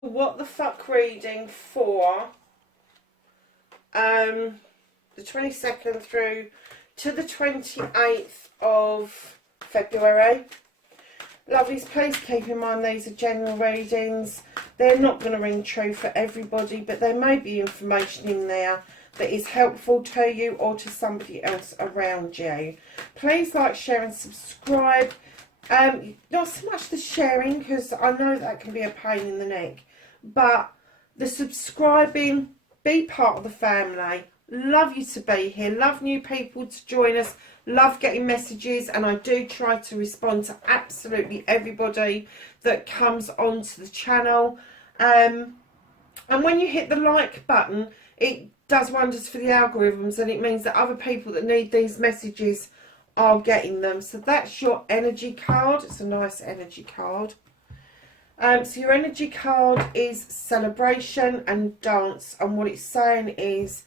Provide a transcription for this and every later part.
What the fuck reading for the 22nd through to the 28th of February. Lovelies, please keep in mind these are general readings. They're not going to ring true for everybody, but there may be information in there that is helpful to you or to somebody else around you. Please like, share and subscribe. Not so much the sharing, because I know that can be a pain in the neck, but the subscribing, be part of the family. Love you to be here, love new people to join us, love getting messages, and I do try to respond to absolutely everybody that comes onto the channel. And when you hit the like button, it does wonders for the algorithms, and it means that other people that need these messages are getting them. So that's your energy card. It's a nice energy card. So your energy card is celebration and dance, and what it's saying is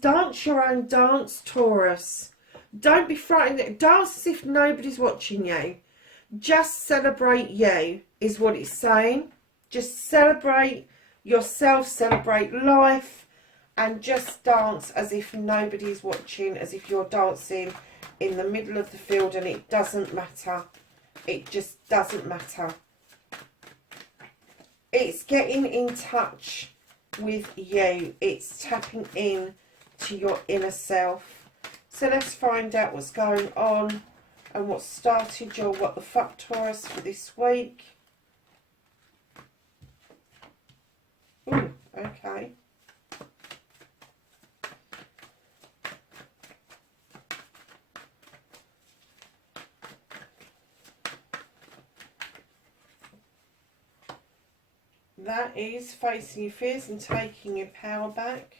dance your own dance, Taurus. Don't be frightened. Dance as if nobody's watching you. Just celebrate you is what it's saying. Just celebrate yourself, celebrate life, and just dance as if nobody's watching, as if you're dancing in the middle of the field, and it doesn't matter. It just doesn't matter. It's getting in touch with you. It's tapping in to your inner self. So let's find out what's going on and what started your what the fuck Taurus for this week. Ooh, okay. That is facing your fears and taking your power back.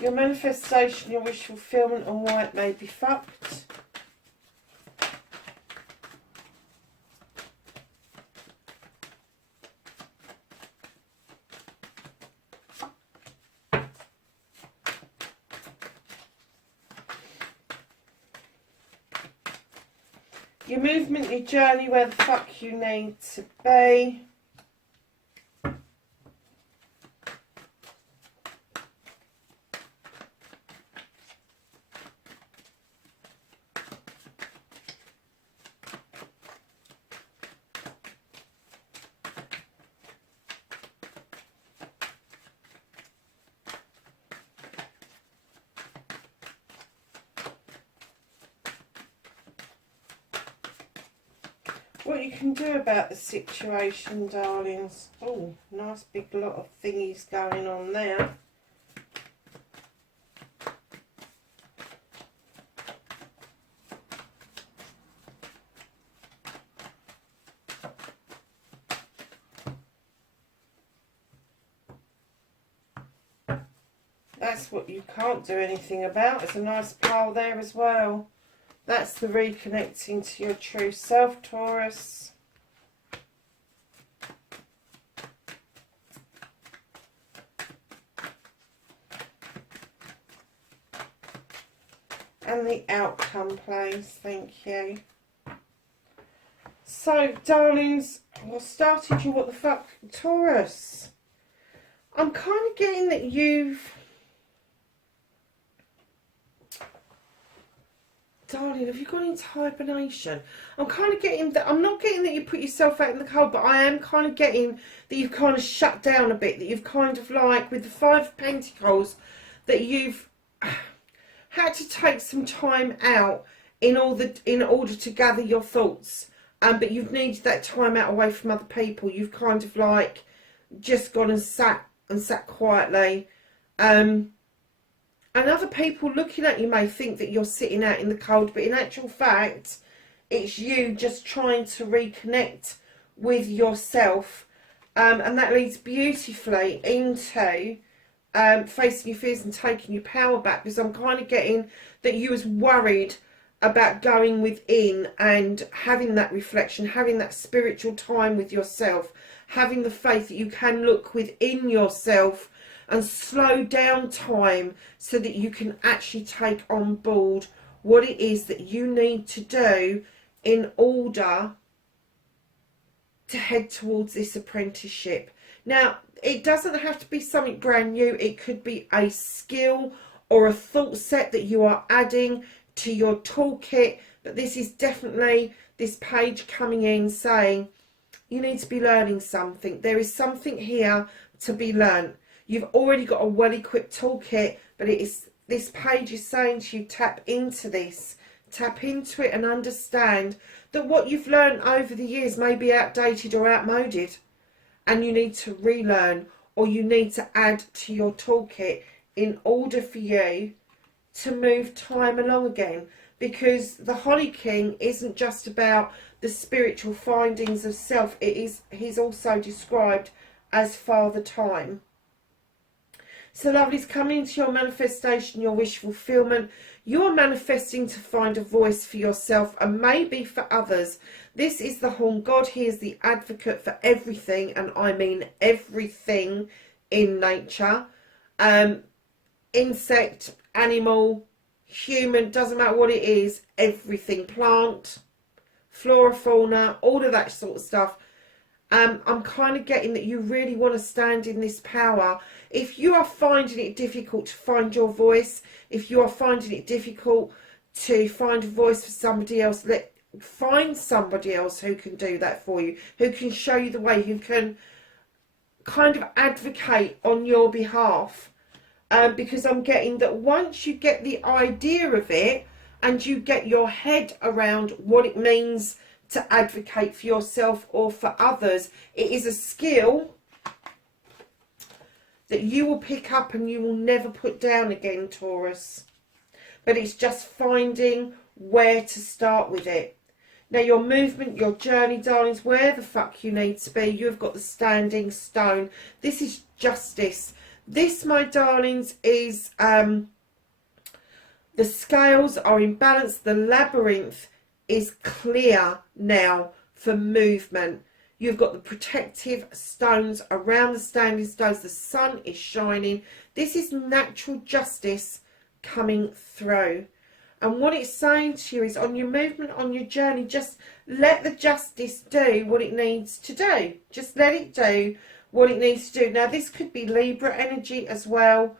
Your manifestation, your wish fulfillment, and why it may be fucked. Your movement, your journey, where the fuck you need to be. What you can do about the situation, darlings. Oh, nice big lot of thingies going on there. That's what you can't do anything about. There's a nice pile there as well. That's the reconnecting to your true self, Taurus. And the outcome, please. Thank you. So, darlings, what started you? What the fuck? Taurus. I'm kind of getting that you've... Darling, have you gone into hibernation? I'm kind of getting that. I'm not getting that you put yourself out in the cold, but I am kind of getting that you've kind of shut down a bit. That you've kind of like, with the Five of Pentacles, that you've had to take some time out in order to gather your thoughts. But you've needed that time out away from other people. You've kind of like just gone and sat quietly. And other people looking at you may think that you're sitting out in the cold, but in actual fact, it's you just trying to reconnect with yourself. And that leads beautifully into facing your fears and taking your power back, because I'm kind of getting that you was worried about going within and having that reflection, having that spiritual time with yourself, having the faith that you can look within yourself and slow down time so that you can actually take on board what it is that you need to do in order to head towards this apprenticeship. Now, it doesn't have to be something brand new. It could be a skill or a thought set that you are adding to your toolkit, but this is definitely this page coming in saying you need to be learning something. There is something here to be learned. You've already got a well-equipped toolkit, but this page is saying to you, tap into this, tap into it and understand that what you've learned over the years may be outdated or outmoded, and you need to relearn, or you need to add to your toolkit in order for you to move time along again. Because the Holly King isn't just about the spiritual findings of self, he's also described as Father Time. So lovelies, coming into your manifestation, your wish fulfillment, you're manifesting to find a voice for yourself and maybe for others. This is the Horn God. He is the advocate for everything, and I mean everything in nature. Insect, animal, human, doesn't matter what it is, everything, plant, flora, fauna, all of that sort of stuff. I'm kind of getting that you really want to stand in this power. If you are finding it difficult to find your voice, if you are finding it difficult to find a voice for somebody else, find somebody else who can do that for you, who can show you the way, who can kind of advocate on your behalf. Because I'm getting that once you get the idea of it and you get your head around what it means to advocate for yourself or for others, it is a skill that you will pick up and you will never put down again, Taurus. But it's just finding where to start with it. Now, your movement, your journey, darlings, where the fuck you need to be. You've got the standing stone. This is justice. This, my darlings, is the scales are in balance. The labyrinth is clear now for movement. You've got the protective stones around the standing stones. The sun is shining. This is natural justice coming through. And what it's saying to you is, on your movement, on your journey, just let the justice do what it needs to do. Just let it do what it needs to do. Now, this could be Libra energy as well,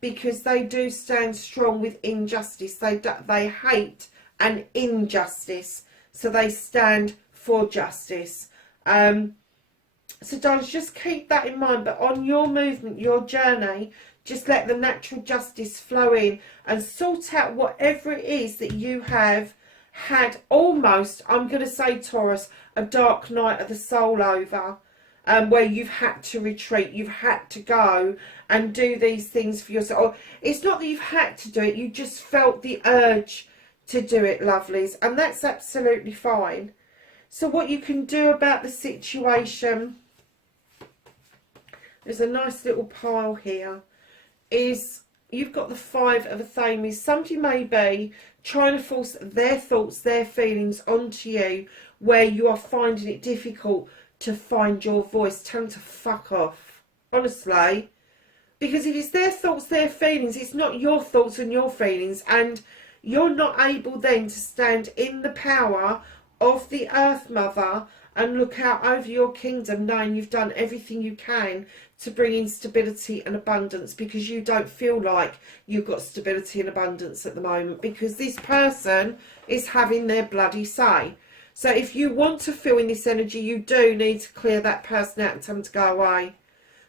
because they do stand strong with injustice. They hate an injustice, so they stand for justice. So darlings, just keep that in mind. But on your movement, your journey, just let the natural justice flow in and sort out whatever it is that you have had almost, I'm going to say, Taurus, a dark night of the soul over, where you've had to retreat, you've had to go and do these things for yourself. Or it's not that you've had to do it, you just felt the urge to do it, lovelies, and that's absolutely fine. So what you can do about the situation, there's a nice little pile here, is you've got the Five of Athames. Somebody may be trying to force their thoughts, their feelings onto you, where you are finding it difficult to find your voice. Tell them to fuck off, honestly. Because if it's their thoughts, their feelings, it's not your thoughts and your feelings, and you're not able then to stand in the power of the Earth Mother and look out over your kingdom, knowing you've done everything you can to bring in stability and abundance, because you don't feel like you've got stability and abundance at the moment, because this person is having their bloody say. So if you want to feel in this energy, you do need to clear that person out and tell them to go away.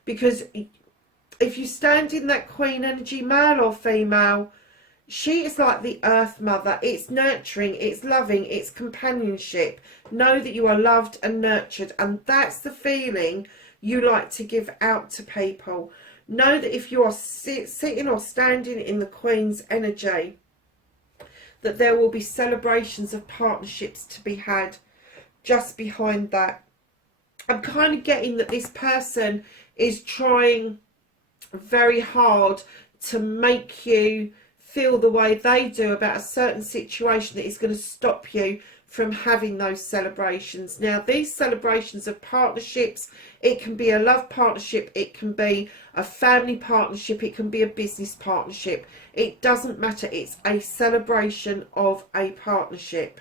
Because if you stand in that Queen energy, male or female, she is like the Earth Mother. It's nurturing, it's loving, it's companionship. Know that you are loved and nurtured, and that's the feeling you like to give out to people. Know that if you are sitting or standing in the Queen's energy, that there will be celebrations of partnerships to be had just behind that. I'm kind of getting that this person is trying very hard to make you feel the way they do about a certain situation that is going to stop you from having those celebrations. Now, these celebrations of partnerships, it can be a love partnership, it can be a family partnership, it can be a business partnership. It doesn't matter. It's a celebration of a partnership.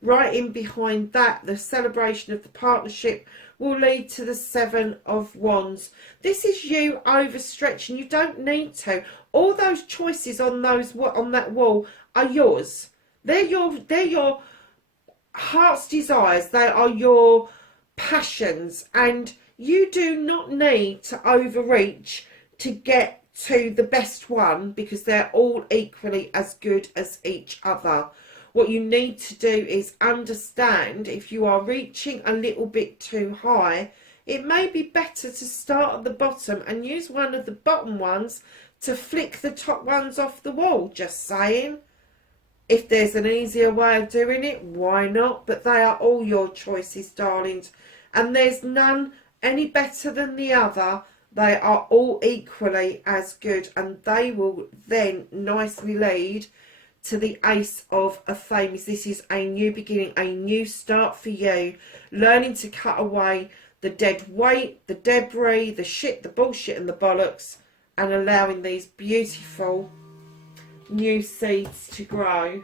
Right in behind that, the celebration of the partnership will lead to the Seven of Wands. This is you overstretching. You don't need to. All those choices on that wall are yours. They're your heart's desires. They are your passions, and you do not need to overreach to get to the best one, because they're all equally as good as each other. What you need to do is understand, if you are reaching a little bit too high, it may be better to start at the bottom and use one of the bottom ones to flick the top ones off the wall. Just saying. If there's an easier way of doing it, why not? But they are all your choices, darlings. And there's none any better than the other. They are all equally as good. And they will then nicely lead to the Ace of Famous. This is a new beginning, a new start for you. Learning to cut away the dead weight, the debris, the shit, the bullshit and the bollocks, and allowing these beautiful new seeds to grow.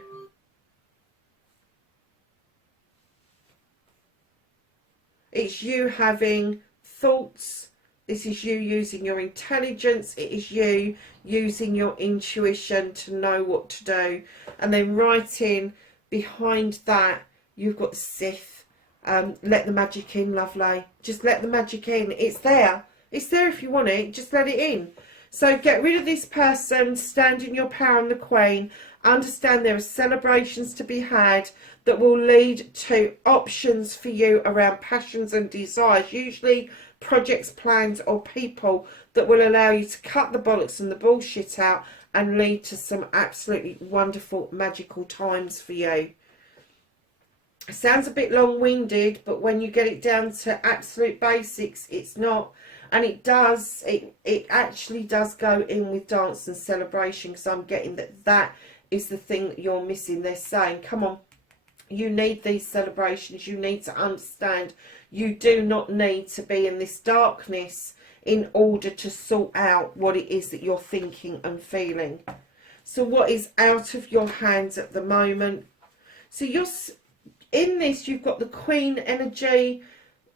It's you having thoughts. This is you using your intelligence. It is you using your intuition to know what to do. And then right in behind that, you've got Sith. Let the magic in, lovely. Just let the magic in. It's there. It's there if you want it. Just let it in. So get rid of this person, stand in your power and the Queen. Understand there are celebrations to be had that will lead to options for you around passions and desires. Usually projects, plans or people that will allow you to cut the bollocks and the bullshit out and lead to some absolutely wonderful magical times for you. It sounds a bit long-winded, but when you get it down to absolute basics, it's not. And it does, it actually does go in with dance and celebration, because I'm getting that is the thing that you're missing. They're saying, come on, you need these celebrations. You need to understand you do not need to be in this darkness in order to sort out what it is that you're thinking and feeling. So what is out of your hands at the moment? So you're in this, you've got the Queen energy,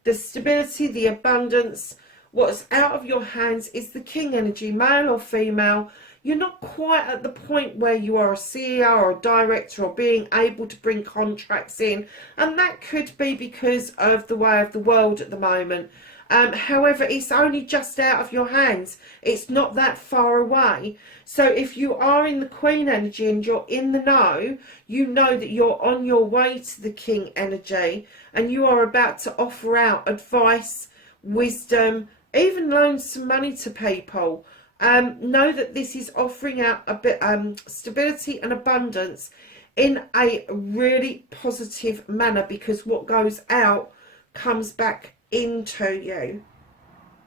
the stability, the abundance. What's out of your hands is the King energy, male or female. You're not quite at the point where you are a CEO or a director or being able to bring contracts in. And that could be because of the way of the world at the moment. However, it's only just out of your hands. It's not that far away. So if you are in the Queen energy and you're in the know, you know that you're on your way to the King energy and you are about to offer out advice, wisdom, even loan some money to people. Know that this is offering out a bit stability and abundance in a really positive manner, because what goes out comes back into you.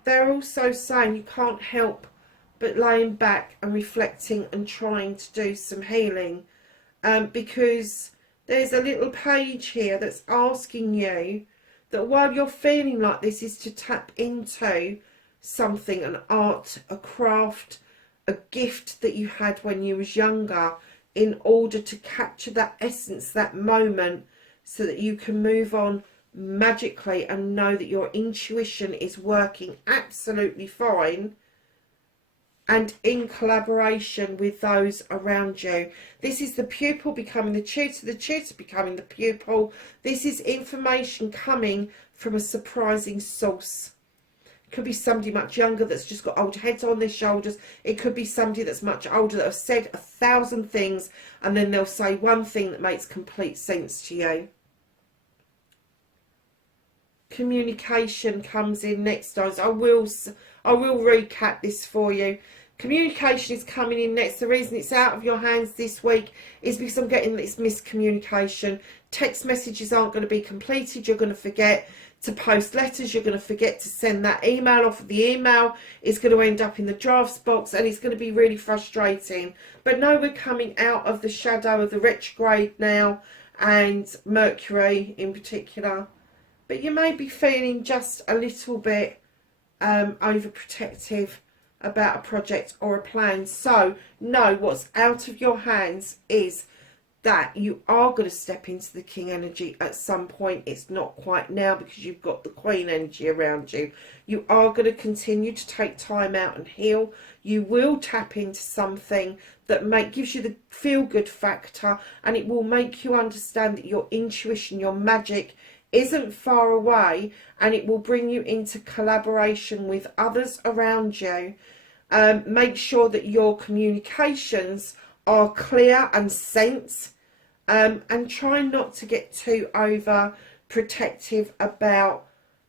They're also saying you can't help but laying back and reflecting and trying to do some healing, because there's a little page here that's asking you that while you're feeling like this is to tap into something, an art, a craft, a gift that you had when you was younger, in order to capture that essence, that moment, so that you can move on magically and know that your intuition is working absolutely fine and in collaboration with those around you. This is the pupil becoming the tutor becoming the pupil. This is information coming from a surprising source. It could be somebody much younger that's just got old heads on their shoulders. It could be somebody that's much older that have said 1,000 things and then they'll say one thing that makes complete sense to you. Communication comes in next, guys. I will recap this for you. Communication is coming in next. The reason it's out of your hands this week is because I'm getting this miscommunication. Text messages aren't going to be completed. You're going to forget. to post letters. You're going to forget to send that email off. The email is going to end up in the drafts box, and it's going to be really frustrating. But no, we're coming out of the shadow of the retrograde now, and Mercury in particular. But you may be feeling just a little bit overprotective about a project or a plan. So no, what's out of your hands is that you are going to step into the King energy at some point. It's not quite now because you've got the Queen energy around you. You are going to continue to take time out and heal. You will tap into something that gives you the feel-good factor, and it will make you understand that your intuition, your magic isn't far away, and it will bring you into collaboration with others around you. Make sure that your communications are clear and sent, and try not to get too over protective about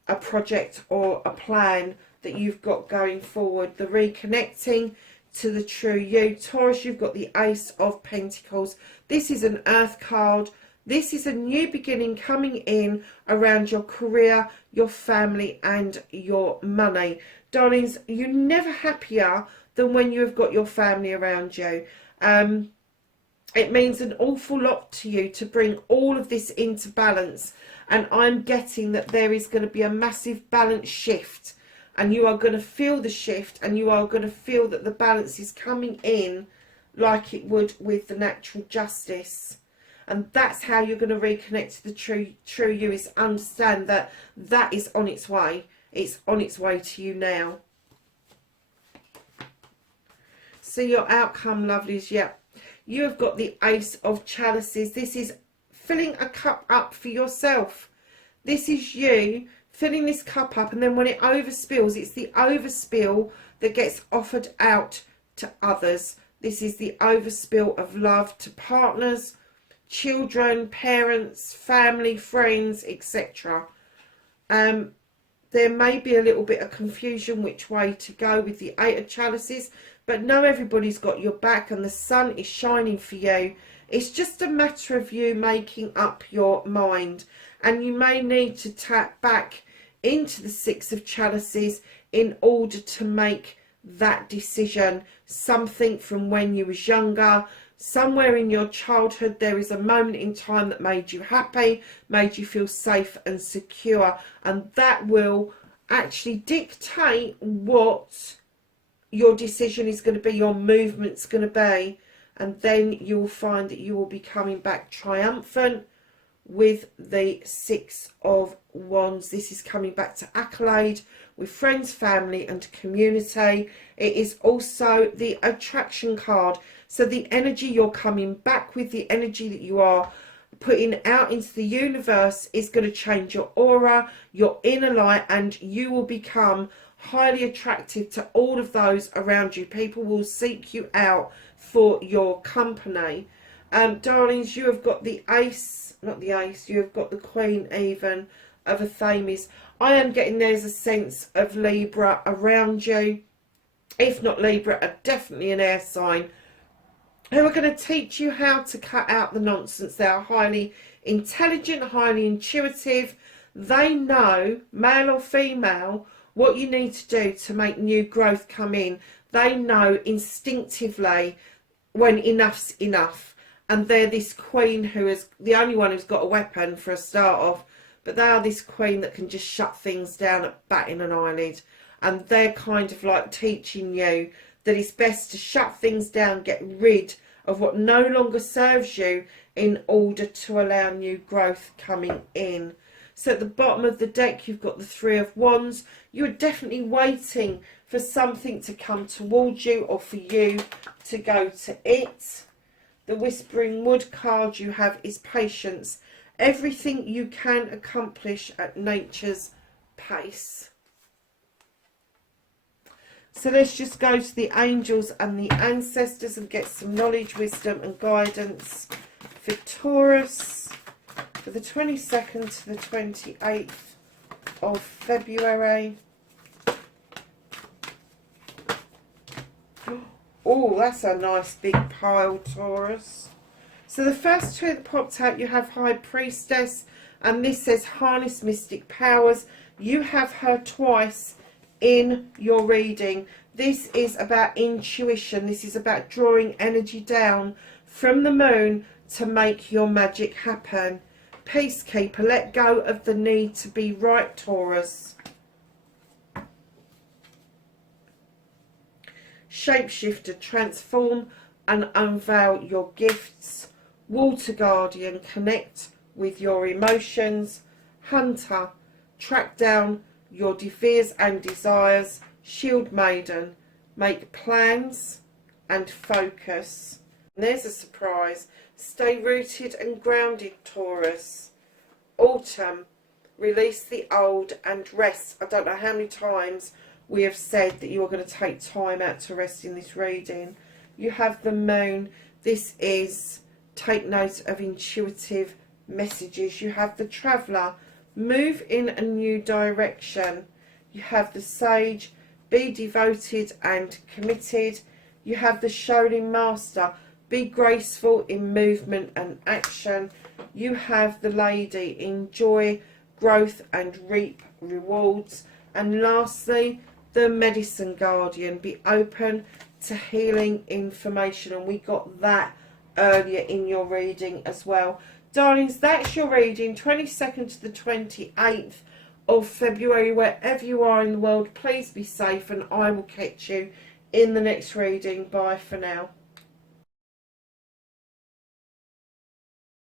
a project or a plan that you've got going forward. The reconnecting to the true you. Taurus, you've got the Ace of Pentacles. This is an Earth card. This is a new beginning coming in around your career, your family and your money. Darlings, you're never happier than when you've got your family around you. It means an awful lot to you to bring all of this into balance. And I'm getting that there is going to be a massive balance shift. And you are going to feel the shift, and you are going to feel that the balance is coming in like it would with the natural justice. And that's how you're going to reconnect to the true you, is understand that that is on its way. It's on its way to you now. So your outcome, lovelies, yeah. You have got the Ace of Chalices. This is filling a cup up for yourself. This is you filling this cup up, and then when it overspills, it's the overspill that gets offered out to others. This is the overspill of love to partners, children, parents, family, friends, etc. There may be a little bit of confusion which way to go with the Eight of Chalices, but know everybody's got your back and the sun is shining for you. It's just a matter of you making up your mind, and you may need to tap back into the Six of Chalices in order to make that decision. Something from when you was younger, somewhere in your childhood, there is a moment in time that made you happy, made you feel safe and secure, and that will actually dictate what your decision is going to be, your movement's going to be. And then you'll find that you will be coming back triumphant with the Six of Wands. This is coming back to accolade with friends, family and community. It is also the attraction card. So the energy you're coming back with, the energy that you are putting out into the universe, is going to change your aura, your inner light, and you will become highly attractive to all of those around you. People will seek you out for your company. Darlings, you have got the Ace, not the Ace, you have got the Queen even of Athames. I am getting there's a sense of Libra around you. If not Libra, definitely an air sign, who are going to teach you how to cut out the nonsense. They are highly intelligent, highly intuitive. They know, male or female, what you need to do to make new growth come in. They know instinctively when enough's enough. And they're this queen who is the only one who's got a weapon for a start off. But they are this queen that can just shut things down at batting an eyelid. And they're kind of like teaching you that it's best to shut things down, get rid of what no longer serves you in order to allow new growth coming in. So at the bottom of the deck, you've got the Three of Wands. You're definitely waiting for something to come towards you or for you to go to it. The Whispering Wood card you have is patience. Everything you can accomplish at nature's pace. So let's just go to the angels and the ancestors and get some knowledge, wisdom and guidance for Taurus for the 22nd to the 28th of February. Oh, that's a nice big pile, Taurus. So the first two that popped out, you have High Priestess And this says harness mystic powers. You have her twice in your reading. This is about intuition. This is about drawing energy down from the moon to make your magic happen. Peacekeeper, let go of the need to be right, Taurus. Shapeshifter, transform and unveil your gifts. Water Guardian, connect with your emotions. Hunter, track down your fears and desires. Shield Maiden, make plans and focus. And there's a surprise. Stay rooted and grounded, Taurus. Autumn, release the old and rest. I don't know how many times we have said that you are going to take time out to rest in this reading. You have the moon. This is take note of intuitive messages. You have the traveller, move in a new direction. You have the sage, be devoted and committed. You have the Shaolin master, be graceful in movement and action. You have the lady, enjoy growth and reap rewards. And lastly, the medicine guardian, be open to healing information. And we got that earlier in your reading as well. Darlings, that's your reading, 22nd to the 28th of February. Wherever you are in the world, please be safe, and I will catch you in the next reading. Bye for now.